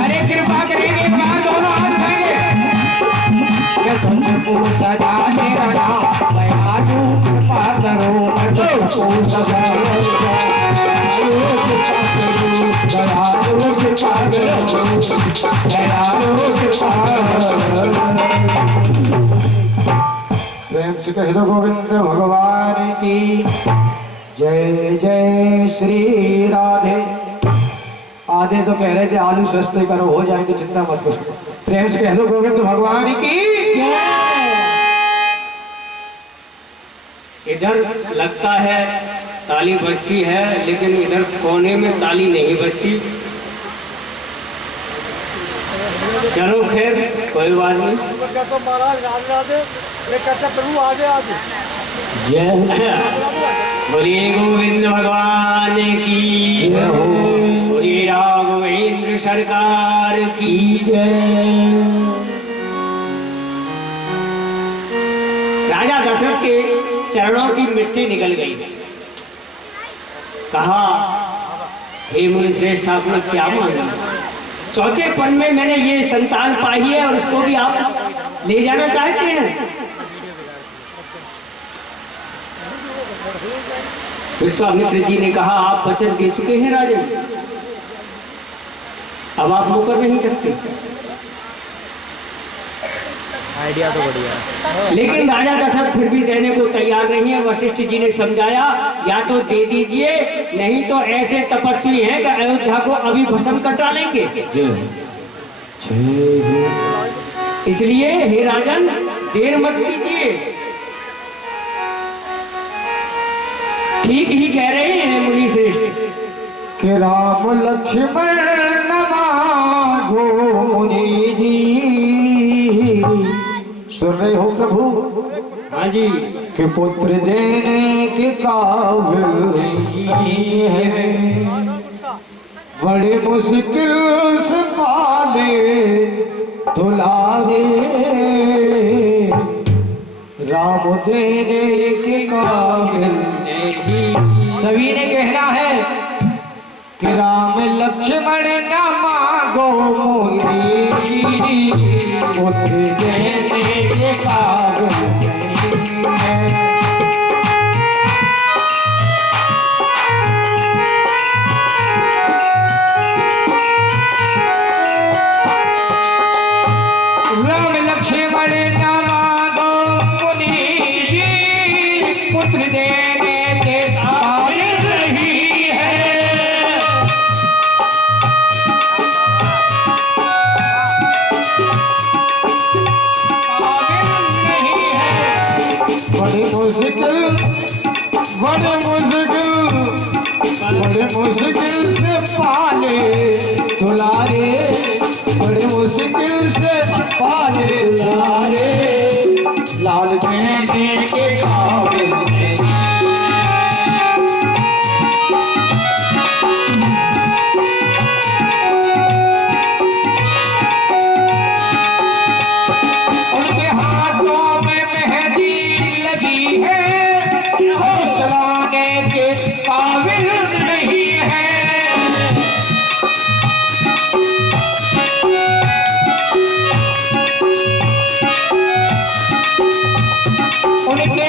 अरे कृपा करेंगे कहाँ दोनों हाथ तुमको सजा दे रहा दयालु कृपा करो तुमको सजा दयालु कृपा करो दयालु कृपा प्रेम से कह दो गोविंद भगवान की जय जय श्री राधे। आधे तो कह रहे थे आलू सस्ते करो हो जाएंगे चिंता मत करो। प्रेम से कह दो गोविंद भगवान की जय। इधर लगता है ताली बजती है लेकिन इधर कोने में ताली नहीं बजती। चलो खैर कोई बात नहीं। जय बोलिए गोविंद भगवान की जय हो। बोलिए राघवेंद्र सरकार की जय। राजा दशरथ के चरणों की मिट्टी निकल गई। कहा हे मुनि श्रेष्ठ आपने क्या मांगा? चौथे पन में मैंने ये संतान पाई है और उसको भी आप ले जाना चाहते हैं। विश्वामित्र जी ने कहा आप वचन दे चुके हैं राजन, अब आप मुकर नहीं सकते। आइडिया तो बढ़िया। लेकिन राजा दशरथ फिर भी देने को तैयार नहीं है। वशिष्ठ जी ने समझाया या तो दे दीजिए नहीं तो ऐसे तपस्वी हैं कि अयोध्या को अभी भस्म कर डालेंगे। इसलिए हे राजन देर मत कीजिए। ठीक ही कह रहे हैं मुनि श्रेष्ठ कि राम लक्ष्मण न मांगो मुनि जी। सुन रहे हो प्रभु? हाँ जी। कि पुत्र देने के काबिल नहीं है, बड़े मुश्किल से पाले दुलारे। राम देने के काबिल नहीं। सभी ने कहना है कि राम लक्ष्मण न मांगो मुनि जी, पुत्र देने के काबिल नहीं है। राम लक्ष्मण न मांगो मुनि जी, पुत्र देने के काबिल नहीं है। बड़े मुश्किल से पाले दुलारे, बड़े मुश्किल से पाले दुलारे। लाल देने के काबिल उनके हाथों में मेहंदी लगी है, चलाने के काबिल नहीं है। उनके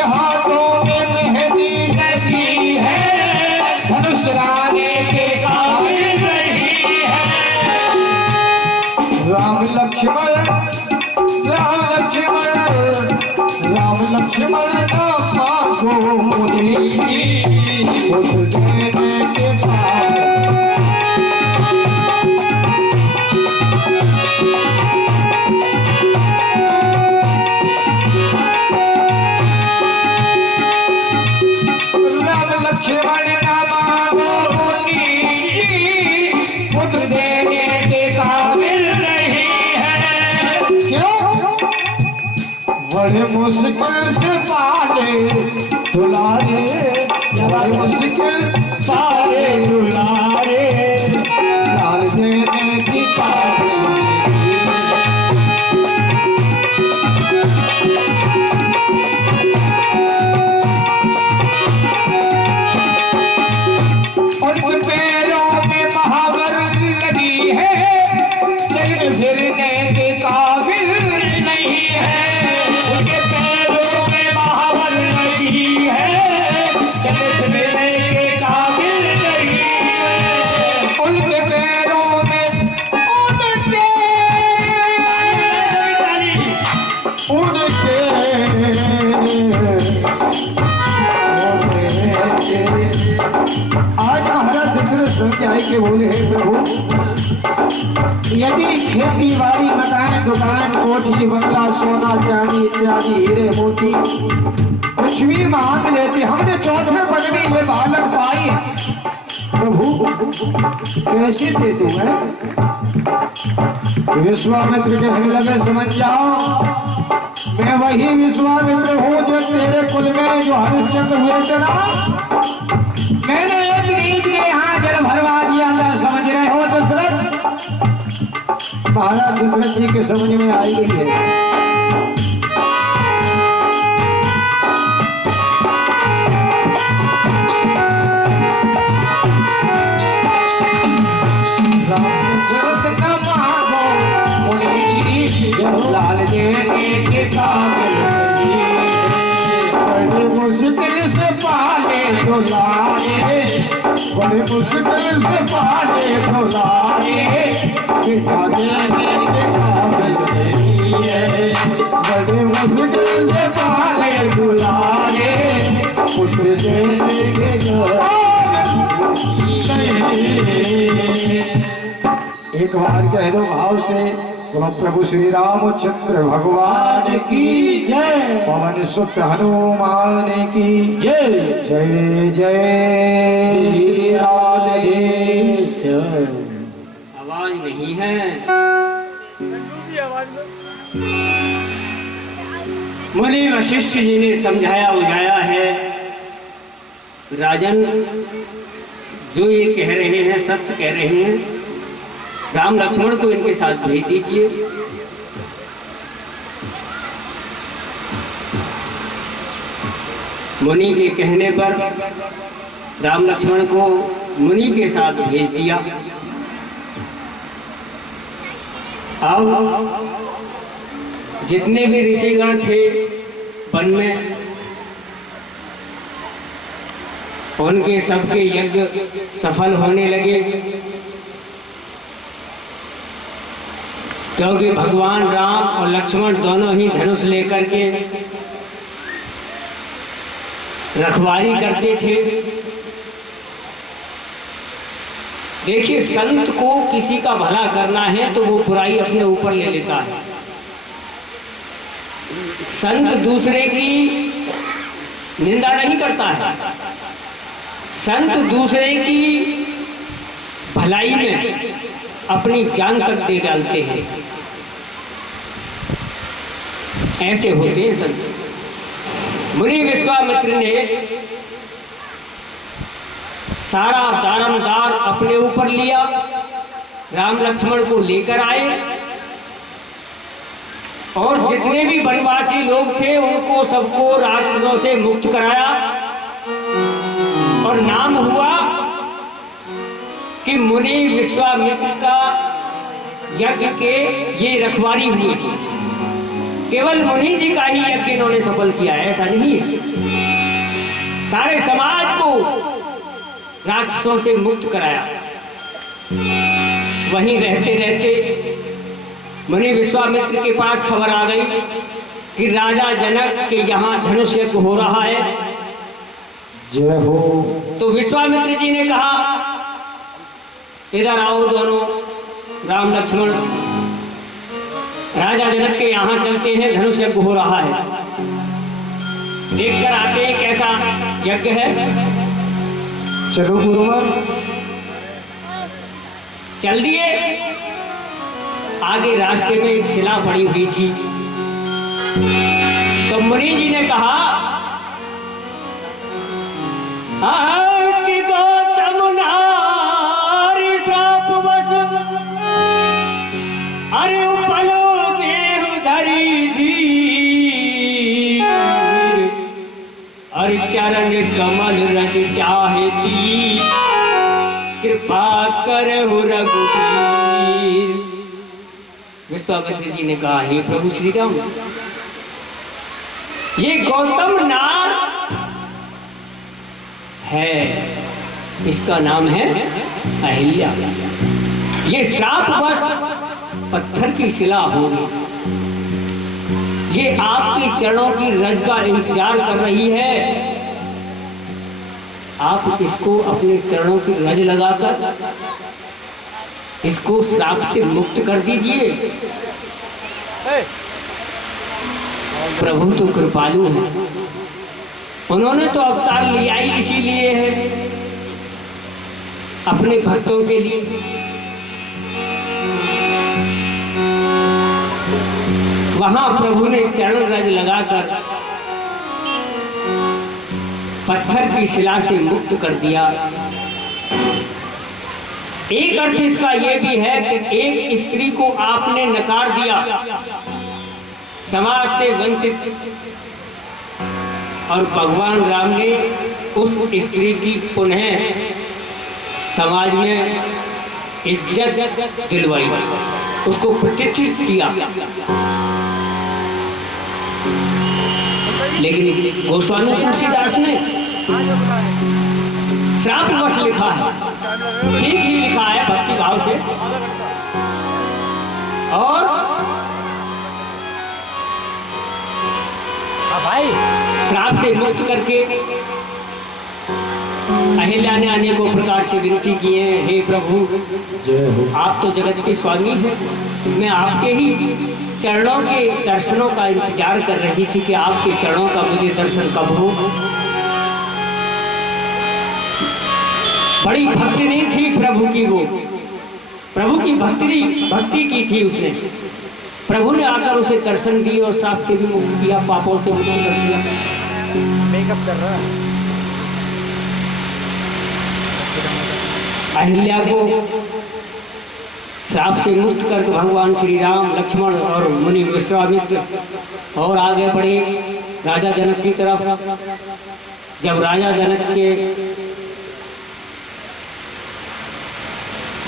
हाथों में मेहंदी लगी है, धनुष चलाने के काबिल नहीं है। राम लक्ष्मण ना मांगो मुनि जी, पुत्र देने के काबिल। राम लक्ष्मण ना मांगो मुनि जी, पुत्र देने के काबिल नहीं है। क्यों? बड़े मुश्किल से पाले दुलारे, बड़े मुश्किल पाले दुलारे। लाल देने की काबिल समझाए के बोले हे प्रभु, यदि खेती बाड़ी मकान दुकान कोठी बंगला सोना चांदी इत्यादि हीरे मोती कुछ भी मांग लेते, हमने चौथे पद में ये बालक पाई है प्रभु, कैसे दे दूं मैं? विश्वामित्र के कहने लगे समझ जाओ, मैं वही विश्वामित्र हूँ जो तेरे कुल में जो हरिश्चंद्र हुए थे ना, मैंने एक नीच के यहाँ जल भरवा दिया था, समझ रहे हो दशरथ? महाराज दशरथ जी के समझ में आई गई है। लाल देने के काबिल बड़ी मुश्किल से पाले तो लाए, बड़ी मुश्किल से पाले तो लाए, पिता देने के काबिल नहीं है, बड़ी मुश्किल से पाले तो लाए, पुत्र देने के काबिल नहीं। एक बार कह दो भाव से, बोलो प्रभु श्री रामचंद्र भगवान की जय, पवन सुत हनुमान की जय, जय जय श्री राधेश्वर। आवाज नहीं है। मुनि वशिष्ठ जी ने समझाया बुझाया है, राजन जो ये कह रहे हैं सत्य कह रहे हैं, राम लक्ष्मण को इनके साथ भेज दीजिए। मुनि के कहने पर राम लक्ष्मण को मुनि के साथ भेज दिया। अब जितने भी ऋषिगण थे वन में, उनके सबके यज्ञ सफल होने लगे, क्योंकि भगवान राम और लक्ष्मण दोनों ही धनुष लेकर के रखवाली करते थे। देखिए, संत को किसी का भला करना है तो वो बुराई अपने ऊपर ले लेता है। संत दूसरे की निंदा नहीं करता है, संत दूसरे की भलाई में अपनी जान तक दे डालते हैं। ऐसे होते हैं संत। मुनि विश्वामित्र ने सारा दारमदार अपने ऊपर लिया, राम लक्ष्मण को लेकर आए और जितने भी वनवासी लोग थे उनको सबको राक्षसों से मुक्त कराया और नाम हुआ कि मुनि विश्वामित्र का यज्ञ के ये रखवाली हुई। केवल मुनि जी का ही यज्ञ इन्होंने सफल किया है, ऐसा नहीं है। सारे समाज को राक्षसों से मुक्त कराया। वहीं रहते रहते मुनि विश्वामित्र के पास खबर आ गई कि राजा जनक के यहाँ धनुष यज्ञ हो रहा है। जय हो। तो विश्वामित्र जी ने कहा, इधर आओ दोनों, राम लक्ष्मण, राजा जनक के यहाँ चलते हैं, धनुष यज्ञ हो रहा है, देखकर आते हैं कैसा यज्ञ है। चलो गुरुवर। चल दिए। आगे रास्ते में एक शिला पड़ी हुई थी, तो मुनि जी ने कहा, कि गौतम नारी श्राप बस, अरे उपलो देह धरी धीर, अरे चरण कमल रज चाहती, कृपा करहु रघुवीर। विश्वामित्र जी ने कहा, हे प्रभु श्री राम, ये गौतम नार है, इसका नाम है अहिल्या। ये श्रापवश पत्थर की शिला होगी, ये आपके चरणों की रज का इंतजार कर रही है। आप इसको अपने चरणों की रज लगाकर इसको श्राप से मुक्त कर दीजिए। प्रभु तो कृपालु है, उन्होंने तो अवतार लिया ही इसीलिए है, अपने भक्तों के लिए। वहां प्रभु ने चरण रज लगाकर पत्थर की शिला से मुक्त कर दिया। एक अर्थ इसका यह भी है कि एक स्त्री को आपने नकार दिया, समाज से वंचित, और भगवान राम ने उस स्त्री की पुनः समाज में इज्जत दिलवाई, उसको प्रतिष्ठित किया। लेकिन गोस्वामी तुलसीदास ने श्रापवश लिखा है, ठीक ही लिखा है भक्ति भाव से, और भाई श्राप से मुक्त करके अहिल्या ने अनेकों प्रकार से विनती की है, हे प्रभु जय हो। आप तो जगत के स्वामी हैं, मैं आपके ही चरणों के दर्शनों का इंतजार कर रही थी कि आपके चरणों का मुझे दर्शन कब हो। बड़ी भक्ति नहीं थी प्रभु की, वो प्रभु की भक्ति की थी उसने। प्रभु ने आकर उसे दर्शन दिए और श्राप से भी मुक्त किया, पापों से मुक्त कर दिया। मेकअप कर रहा है। अहिल्या को श्राप से मुक्त करके भगवान श्री राम, लक्ष्मण और मुनि विश्वामित्र और आगे बढ़े राजा जनक की तरफ। जब राजा जनक के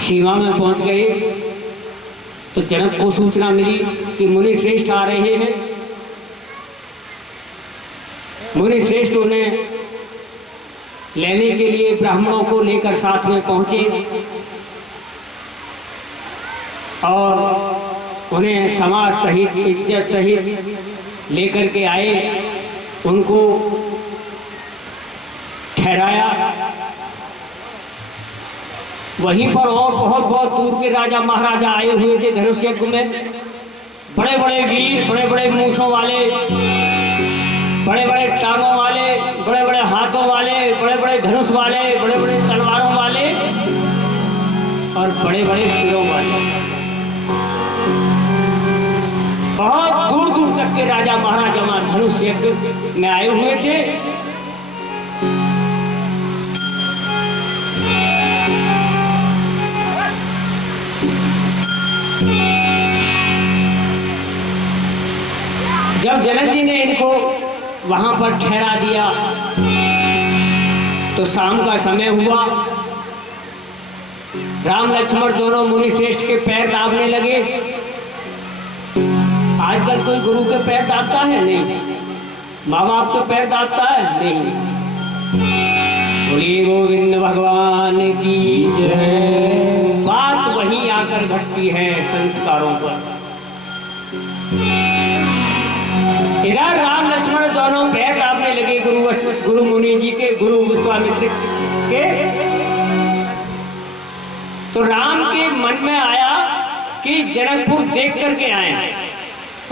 सीमा में पहुंच गए तो जनक को सूचना मिली कि मुनि श्रेष्ठ आ रहे हैं। मुनि श्रेष्ठ उन्हें लेने के लिए ब्राह्मणों को लेकर साथ में पहुंचे और उन्हें समाज सहित, इज्जत सहित लेकर के आए, उनको ठहराया। वहीं पर और बहुत बहुत दूर के राजा महाराजा आए हुए थे धनुष यज्ञ में। बड़े बड़े वीर, बड़े बड़े मूंछों वाले, बड़े बड़े टांगों वाले, बड़े बड़े हाथों वाले, बड़े बड़े धनुष वाले, बड़े बड़े तलवारों वाले और बड़े बड़े सिरों वाले। बहुत दूर दूर तक के राजा महाराजा वहां धनुष यज्ञ में आए हुए थे। जब जनक जी ने इनको वहां पर ठहरा दिया तो शाम का समय हुआ। राम लक्ष्मण दोनों मुनि श्रेष्ठ के पैर दाबने लगे। आजकल कोई गुरु के पैर दाबता है? नहीं। माँ बाप के पैर दाबता है? नहीं। बोलिए गोविंद भगवान की जय। बात वहीं आकर घटती है संस्कारों पर। इधर राम लक्ष्मण दोनों पैर दाबने लगे गुरु मुनि जी के, गुरु विश्वामित्र के। तो राम के मन में आया कि जनकपुर देख करके आए।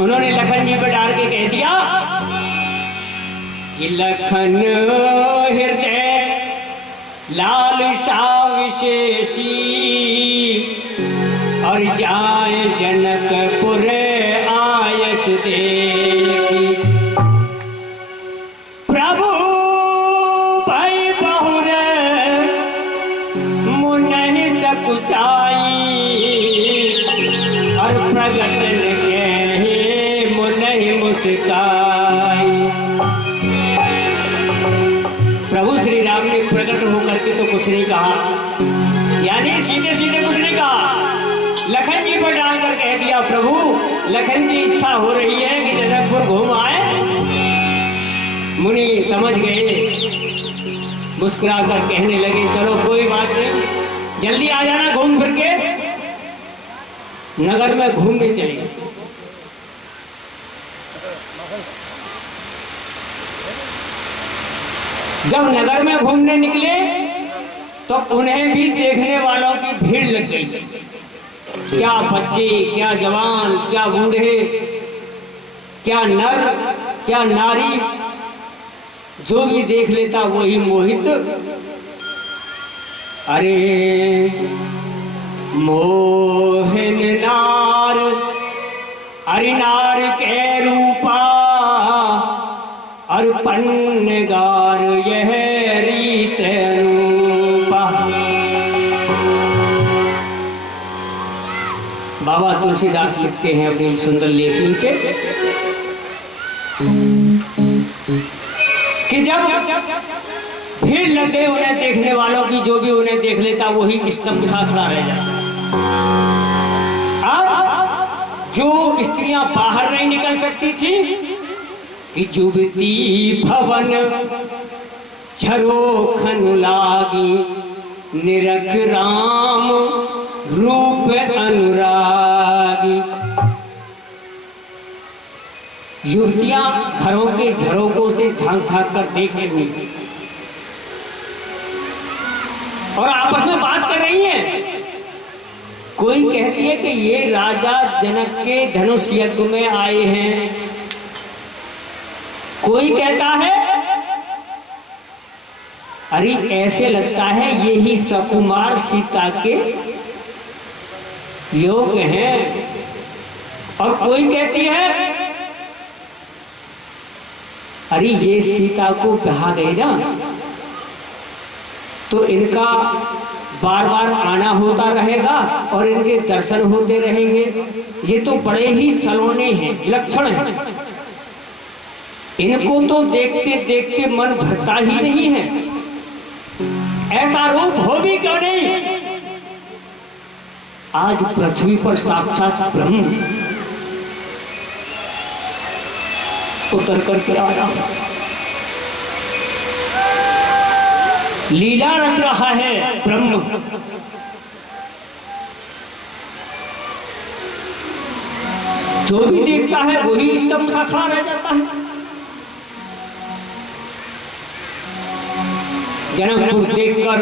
उन्होंने लखन जी पे डाल के कह दिया कि लखन हृदय लालसा विशेषी और जाए जनकपुर आयस देखी। प्रभु भई बहुर मुनहि सकुचाई और प्रगटन के मुनहि मुस्काई। प्रभु श्री राम ने प्रकट होकर के तो कुछ नहीं कहा, यानी सीधे सीधे कुछ नहीं कहा। लखन जी पर डालकर कह दिया, प्रभु लखन की इच्छा हो रही है कि जनकपुर घूम आए। मुनि समझ गए, मुस्कुराकर कहने लगे, चलो कोई बात नहीं, जल्दी आ जाना, घूम फिर के नगर में घूमने चलेंगे। जब नगर में घूमने निकले तो उन्हें भी देखने वालों की भीड़ लग गई। क्या बच्चे, क्या जवान, क्या बूढ़े, क्या नर, क्या नारी, जो भी देख लेता वही मोहित। अरे मोहन नार, अरे नार के रूपा, अर्पणगार यह रीत रूपा। बाबा तुलसीदास लिखते हैं अपनी सुंदर लेखनी से कि जब भीड़ लग गई उन्हें देखने वालों की, जो भी उन्हें देख लेता वही स्तंभ के साथ खड़ा रह जाता। अब जो स्त्रियां बाहर नहीं निकल सकती थी कि जुबती भवन झरोखन लागी, निरख राम रूप अनुरागी। युवतियां घरों के झरोकों से झांक झांक कर देख रही हुई और आपस में बात कर रही हैं। कोई कहती है कि ये राजा जनक के धनुष यज्ञ में आए हैं, कोई कहता है अरे ऐसे लगता है ये ही सकुमार सीता के योग हैं, और कोई कहती है अरे ये सीता को कहा गए ना तो इनका बार बार आना होता रहेगा और इनके दर्शन होते रहेंगे। ये तो बड़े ही सलोने हैं, लक्षण हैं, इनको तो देखते देखते मन भरता ही नहीं है। ऐसा रूप हो भी क्यों नहीं। आज पृथ्वी पर साक्षात ब्रह्म उतर करके आया, लीला रच रहा है ब्रह्म। जो भी देखता है वही स्तंभ सा खड़ा रह जाता है। जनकपुर देखकर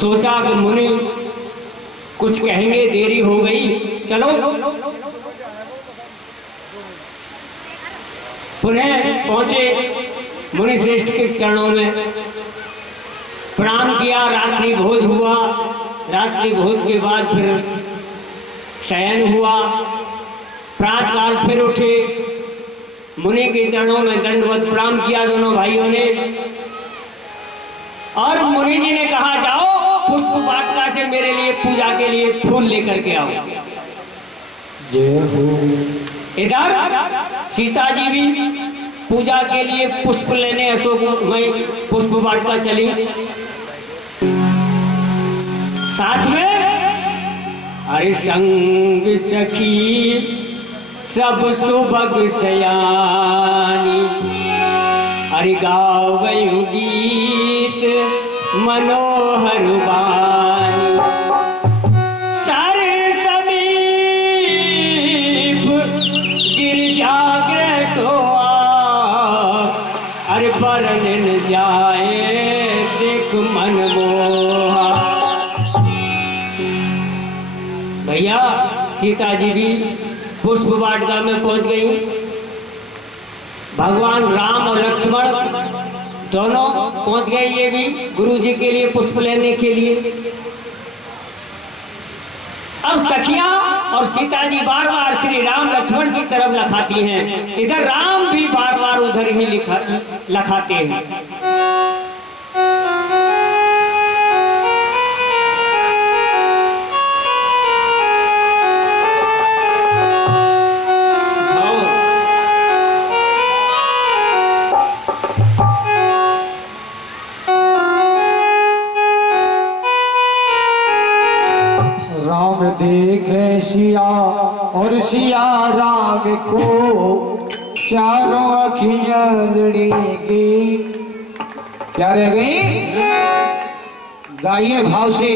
सोचा कि मुनि कुछ कहेंगे, देरी हो गई, चलो। पुनः पहुंचे मुनि श्रेष्ठ के चरणों में, प्रणाम किया, रात्रि भोज हुआ। रात्रि भोज के बाद फिर शयन हुआ। प्रातःकाल फिर उठे, मुनि के चरणों में दंडवत प्रणाम किया दोनों भाइयों ने, और मुनि जी ने कहा जाओ पुष्प वाटिका से मेरे लिए पूजा के लिए फूल लेकर के आओ। जय हो। इधर सीता जी भी पूजा के लिए पुष्प लेने अशोकमय पुष्प वाटिका चली। साथ में अरे संग सखी सब सुभग सयानी, अरे गावयु गीत मनोहर बानी। सारे समीप गिरजाग्र सोआ, अरे बरन जाए देख मन मोहा। भैया सीता जी भी पुष्प वाटिका में पहुंच गई। भगवान राम और लक्ष्मण दोनों पहुंच गए, ये भी गुरु जी के लिए पुष्प लेने के लिए। अब सखियां और सीता जी बार बार श्री राम लक्ष्मण की तरफ लखाती हैं, इधर राम भी बार बार उधर ही लखाते हैं। देखे सिया और सिया राम को, चारों अखियां लड़ेगी। क्या रह गई? गाइए भाव से।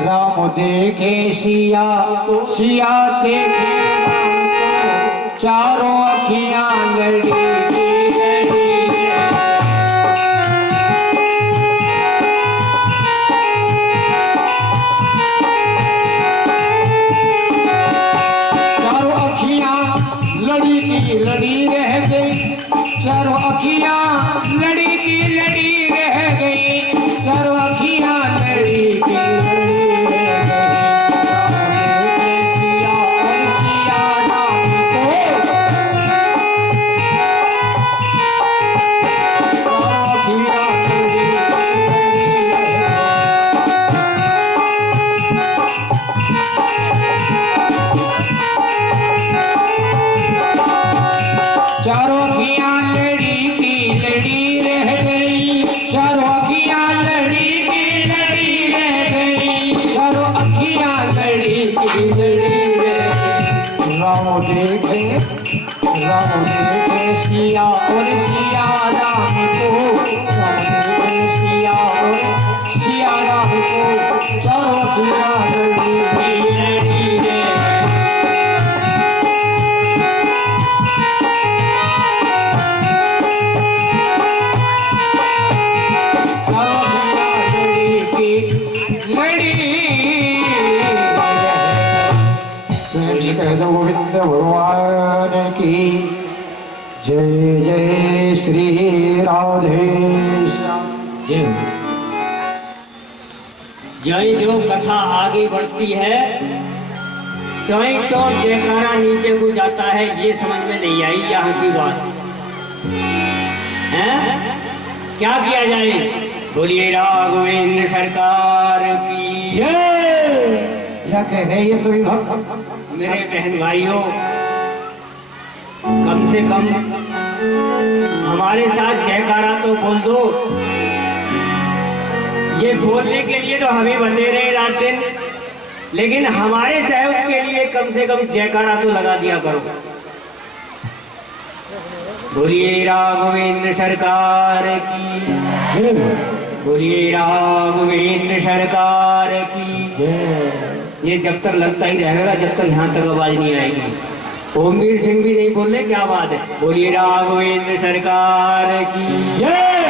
राम देखे सिया, सिया देखे राम को, चारों अखियां लड़ेगी। सिया और सिया राम को सिया और सिया राम को चारों सिया लड़ी है। कह दो गोविंद भगवान की जय जय श्री राधे श्याम। जय जय। जो कथा आगे बढ़ती है त्यों तो जयकारा नीचे को जाता है, ये समझ में नहीं आई यहाँ की बात है। क्या किया जाए? बोलिए राघवेंद्र सरकार की जय। क्या कह रहे ये सभी भक्त? मेरे बहन भाइयों, कम से कम हमारे साथ जयकारा तो बोल दो। ये बोलने के लिए तो हमें बंधे रहे रात दिन, लेकिन हमारे सहयोग के लिए कम से कम जयकारा तो लगा दिया करो। बोलिए राघवेंद्र सरकार की, बोलिए राघवेंद्र सरकार की। ये जब तक लगता ही रहेगा जब तक यहाँ तक आवाज नहीं आएगी। ओमवीर सिंह भी नहीं बोल रहे, क्या बात है? बोलिए राघवेंद्र सरकार की जय।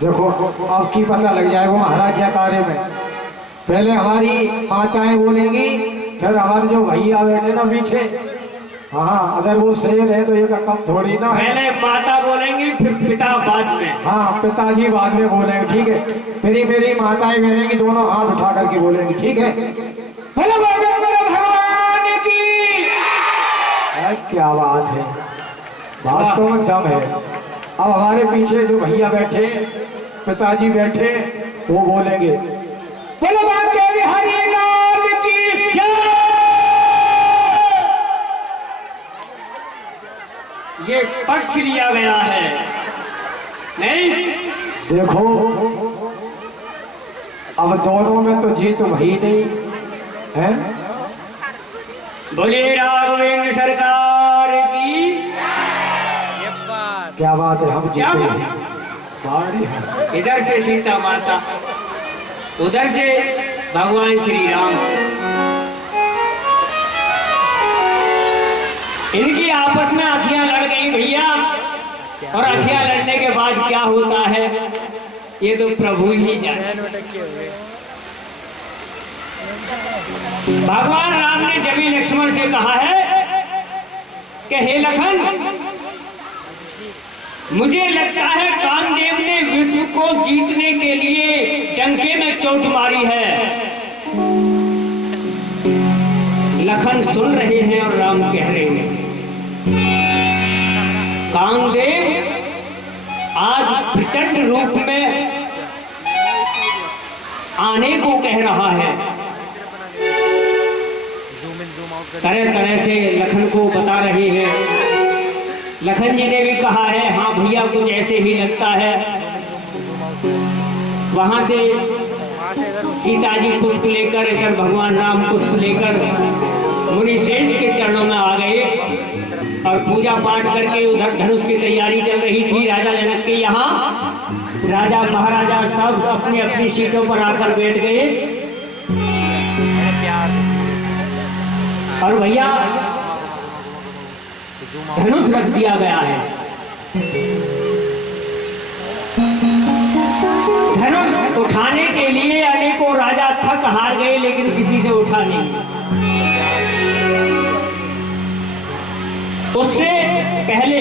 देखो आपकी पता लग जाएगा महाराज जयकारे में। पहले हमारी माताएं बोलेंगी, फिर हमारे जो भैया बैठे ना पीछे, हाँ अगर वो शेर है तो ये कम थोड़ी ना। पहले माता बोलेंगी फिर पिता बाद में। हाँ पिताजी बाद में बोलेंगे, ठीक है। मेरी माताएं बहनेंगी दोनों हाथ उठा करके बोलेंगी, ठीक है। बोलो भगवान की। क्या बात है, वास्तव में दम है। अब हमारे पीछे जो भैया बैठे, पिताजी बैठे, वो बोलेंगे बोलो हरि लाल की जय। ये पक्ष लिया गया है नहीं। देखो अब दोनों में तो जीत भई नहीं है। बोलिए राघवेंद्र सरकार की। क्या बात है, हम जीते। इधर से सीता माता, उधर से भगवान श्री राम। इनकी आपस में आंखियां लड़ गई भैया, और आंखियां लड़ने के बाद क्या होता है ये तो प्रभु ही जाने। भगवान राम ने जब ही लक्ष्मण से कहा है कि हे लखन, मुझे लगता है कामदेव ने विश्व को जीतने के लिए डंके में चोट मारी है। लखन सुन रहे हैं और राम कह रहे हैं कामदेव आज प्रचंड रूप में आने को कह रहा है। तरह तरह से लखन को बता रहे हैं। लखन जी ने भी कहा है हाँ भैया कुछ ऐसे ही लगता है। वहां से सीता जी पुष्प लेकर, इधर भगवान राम पुष्प लेकर मुनि श्रेष्ठ के चरणों में आ गए और पूजा पाठ करके उधर धनुष की तैयारी चल रही थी राजा जनक के यहाँ। राजा महाराजा सब अपनी अपनी सीटों पर आकर बैठ गए और भैया धनुष रख दिया गया है। धनुष उठाने के लिए अनेकों राजा थक हार गए, लेकिन किसी से उठा नहीं। उससे पहले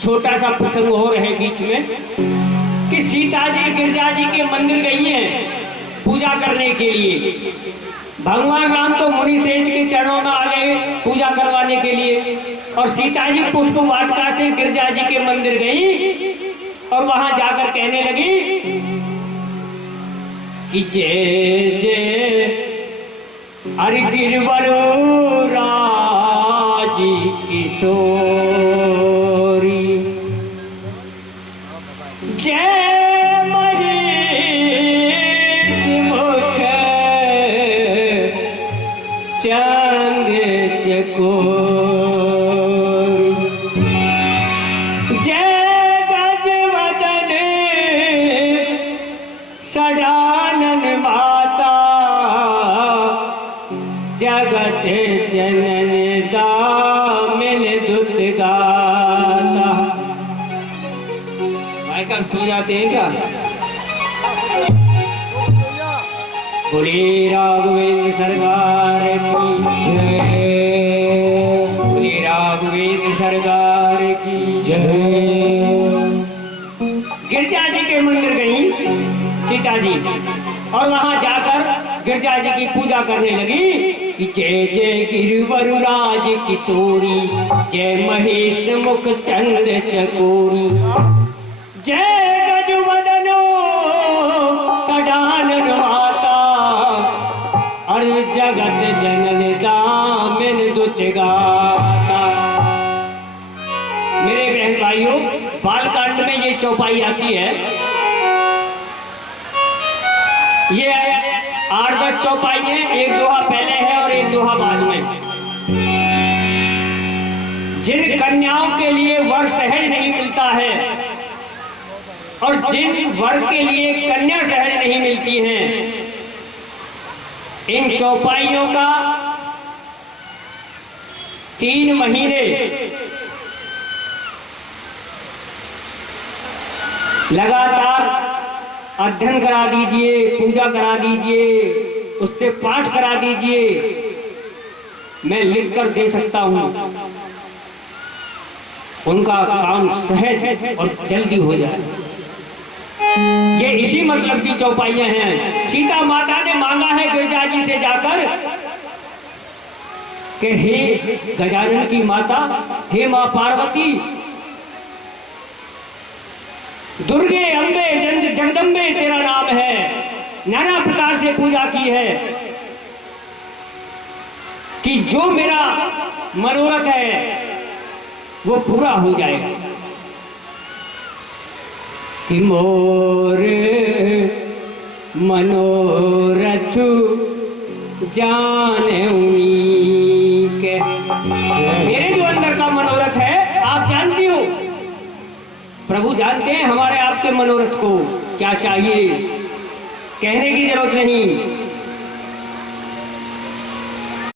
छोटा सा प्रसंग हो रहे बीच में कि सीता जी गिरजा जी के मंदिर गई हैं पूजा करने के लिए। भगवान राम तो मुनि श्रेष्ठ के चरणों में आ गए पूजा करवाने के लिए, और सीता जी पुष्प वाटिका से गिरजा जी के मंदिर गई और वहां जाकर कहने लगी कि जय जय हरि गिरवर राज किशोरी, जय चंग कर सो जाते हैं क्या? बोले राघवेंद्र सरकार की जय बोले राघवेंद्र सरकार की जय। गिरजा जी के मंदिर गई सीता जी और वहां जाकर गिरजा जी की पूजा करने लगी कि जय जय गिरवरुराज किशोरी, जय महेश मुख चंद्र चकोरी, जय गजवदनो सडानन माता, और जगत जनन दामिन दुत गाता। मेरे बहन भाइयों, बालकांड में ये चौपाई आती है। ये 8-10 चौपाई है, एक दोहा पहले है और एक दोहा बाद में। जिन कन्याओं के लिए वर सहज नहीं मिलता है और जिन वर के लिए कन्या सहज नहीं मिलती हैं, इन चौपाइयों का 3 महीने लगातार अध्ययन करा दीजिए, पूजा करा दीजिए, उससे पाठ करा दीजिए, मैं लिख कर दे सकता हूं। उनका काम सहज और जल्दी हो जाए। ये इसी मतलब की चौपाइयां हैं। सीता माता ने मांगा है गिरजा जी से जाकर कि हे गजानन की माता, हे मां पार्वती, दुर्गे अंबे जगदम्बे तेरा नाम है, नाना प्रकार से पूजा की है कि जो मेरा मनोरथ है वो पूरा हो जाएगा। कि मोर मनोरथ जाने उनके, मेरे जो अंदर का मनोरथ है आप जानती हो, प्रभु जानते हैं हमारे आपके मनोरथ को क्या चाहिए, कहने की जरूरत नहीं।